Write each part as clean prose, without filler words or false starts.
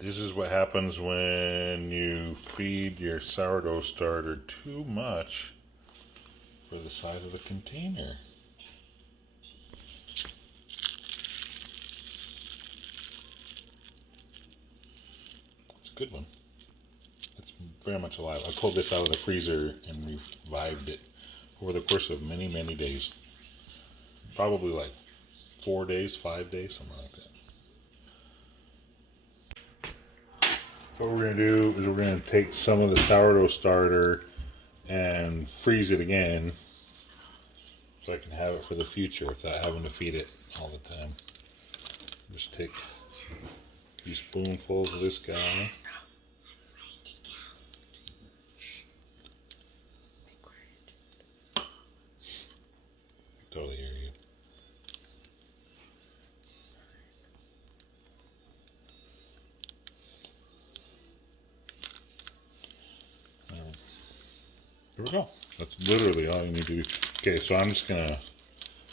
This is what happens when you feed your sourdough starter too much for the size of the container. It's a good one. It's very much alive. I pulled this out of the freezer and revived it over the course of many, many days. Probably like 4 days, 5 days, something like that. What we're going to do is we're going to take some of the sourdough starter and freeze it again so I can have it for the future without having to feed it all the time. Just take a few spoonfuls of this guy. Totally hear you. Here we go. That's literally all you need to do. Okay, so I'm just going to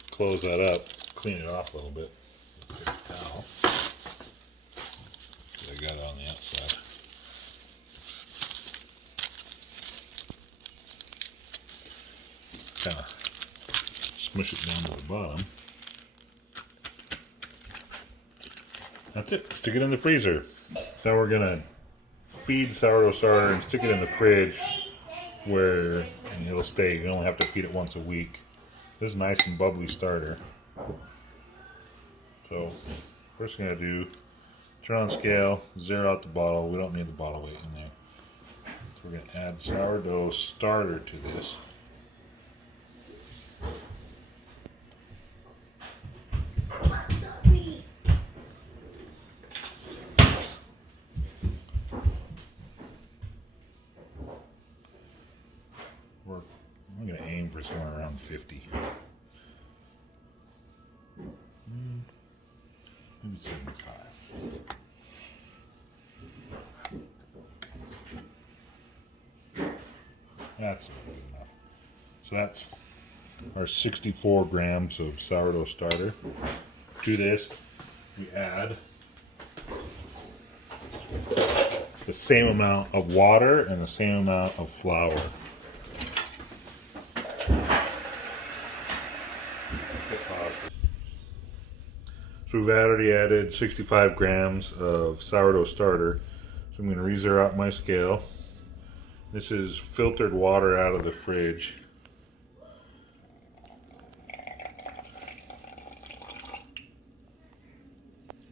close that up, clean it off a little bit with a towel. I got it on the outside. Kind of smush it down to the bottom. That's it. Stick it in the freezer. Now we're going to feed sourdough starter and stick it in the fridge where it'll stay. You only have to feed it once a week. This is nice and bubbly starter. So first thing I do, turn on scale, zero out the bottle. We don't need the bottle weight in there. So we're going to add sourdough starter to this. I'm going to aim for somewhere around 50. Maybe 75. That's good enough. So that's our 64 grams of sourdough starter. To this, we add the same amount of water and the same amount of flour. So we've already added 65 grams of sourdough starter. So I'm going to re-zero out my scale. This is filtered water out of the fridge.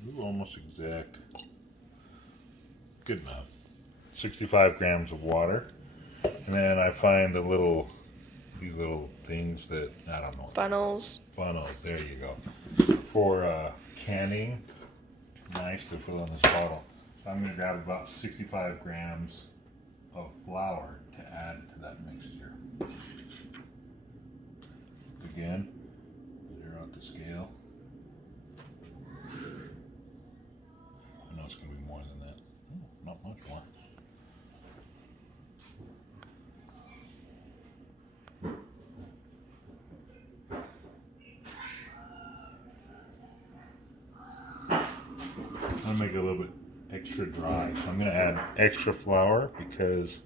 Ooh, almost exact. Good enough. 65 grams of water. And then I find these little things that, I don't know. Funnels. Funnels, there you go. For canning, nice to fill in this bottle. So I'm going to grab about 65 grams of flour to add to that mixture. Again, zero out the scale. I know it's going to be more than that. Oh, not much more. I'm going to make it a little bit extra dry. So I'm going to add extra flour because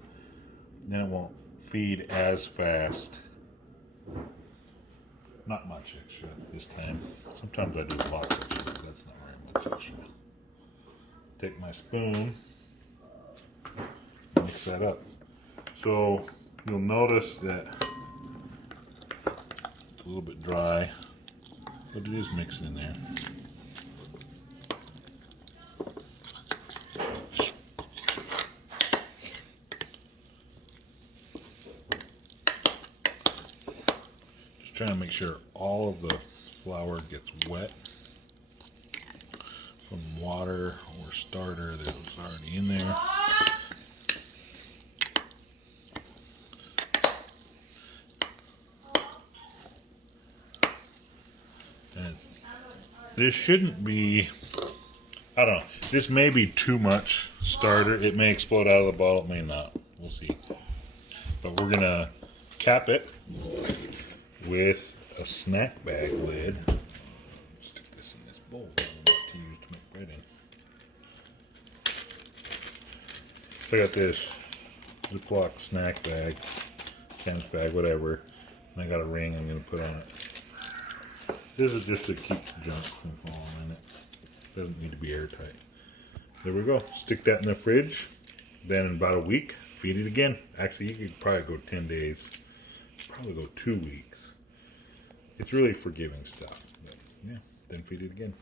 then it won't feed as fast. Not much extra this time. Sometimes I do lots extra, but that's not very much extra. Take my spoon, mix that up. So you'll notice that it's a little bit dry, but it is mixing in there. Trying to make sure all of the flour gets wet from water or starter that was already in there. And this shouldn't be, I don't know, this may be too much starter. It may explode out of the bottle, it may not. We'll see. But we're going to cap it with a snack bag lid. Stick this in this bowl to use to make bread in. So I got this Ziploc snack bag, Sam's bag, whatever. And I got a ring I'm going to put on it. This is just to keep junk from falling in it. Doesn't need to be airtight. There we go. Stick that in the fridge. Then in about a week, feed it again. Actually, you could probably go 10 days. Probably go 2 weeks. It's really forgiving stuff. But yeah, then feed it again.